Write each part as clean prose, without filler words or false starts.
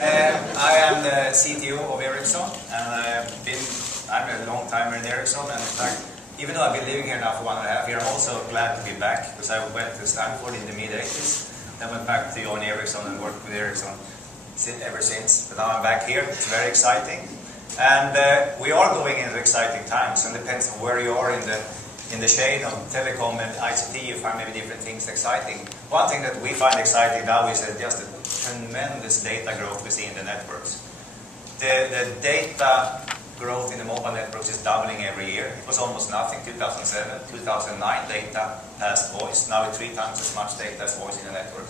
I am the CTO of Ericsson, and I'm a long timer in Ericsson, and in fact, even though I've been living here now for 1.5 years, I'm also glad to be back, because I went to Stanford in the mid-80s, then went back to join Ericsson and worked with Ericsson ever since. But now I'm back here, it's very exciting. And we are going into exciting times, and it depends on where you are in the shade of telecom and ICT, you find maybe different things exciting. One thing that we find exciting now is just the tremendous data growth we see in the networks. The data growth in the mobile networks is doubling every year. It was almost nothing 2007, 2009 data passed voice. Now it's 3 times as much data as voice in the network.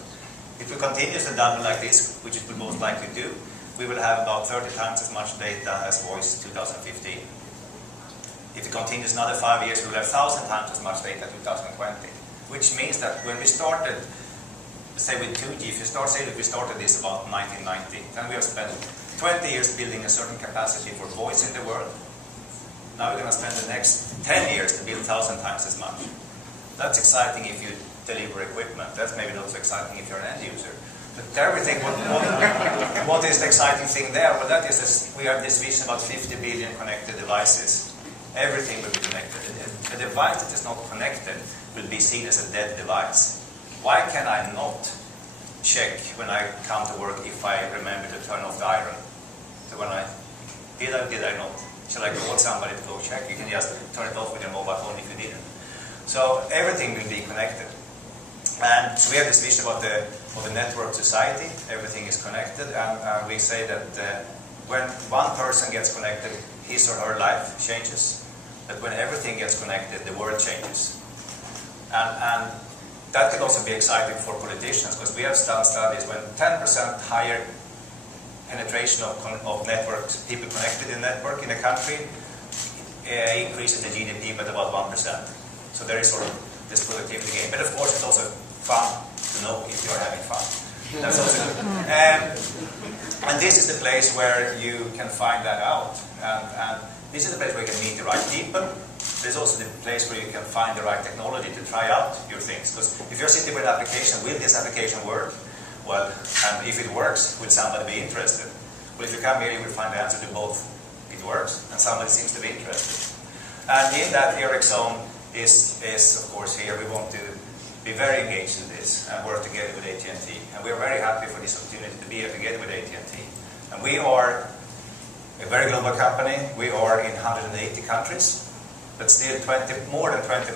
If we continue to double like this, which it will most likely do, we will have about 30 times as much data as voice 2015. If it continues another 5 years, we will have 1,000 times as much data 2020. Which means that when we started, say with 2G, say that we started this about 1990, then we have spent 20 years building a certain capacity for voice in the world. Now we're going to spend the next 10 years to build 1,000 times as much. That's exciting if you deliver equipment. That's maybe not so exciting if you're an end user. But everything, what is the exciting thing there? Well, that is, we have this vision about 50 billion connected devices. Everything will be connected. A device that is not connected will be seen as a dead device. Why can I not check when I come to work if I remember to turn off the iron? So when did I not? Shall I call somebody to go check? You can just turn it off with your mobile phone if you didn't. So everything will be connected. And so we have this vision about the network society. Everything is connected, and we say that when one person gets connected, his or her life changes. But when everything gets connected, the world changes. And that could also be exciting for politicians, because we have done studies when 10% higher penetration of networks, people connected in network in a country, increases the GDP by about 1%. So there is sort of this productivity gain. But of course, it's also fun to know if you're having fun. That's also good. And this is the place where you can find that out. And this is the place where you can meet the right people. There's also the place where you can find the right technology to try out your things. Because if you're sitting with an application, will this application work? Well, and if it works, will somebody be interested? Well, if you come here, you will find the answer to both. It works, and somebody seems to be interested. And in that, Ericsson is of course here. We want to be very engaged in this and work together with AT&T. And we're very happy for this opportunity to be here together with AT&T. And we are a very global company. We are in 180 countries, but still more than 20%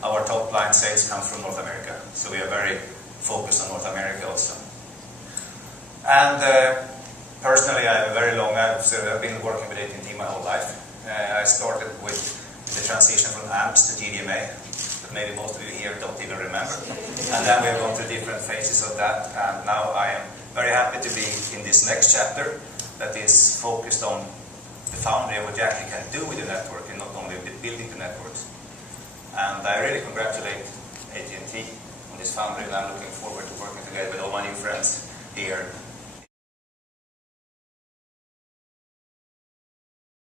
of our top line sales comes from North America. So we are very focused on North America also. And personally, I have a very long life. So I've been working with AT&T my whole life. I started with the transition from AMPS to GDMA, but maybe most of you here don't even remember. And then we have gone through different phases of that, and now I am very happy to be in this next chapter that is focused on the Foundry and what you actually can do with the network, and not only building the networks. And I really congratulate AT&T on this Foundry, and I'm looking forward to working together with all my new friends here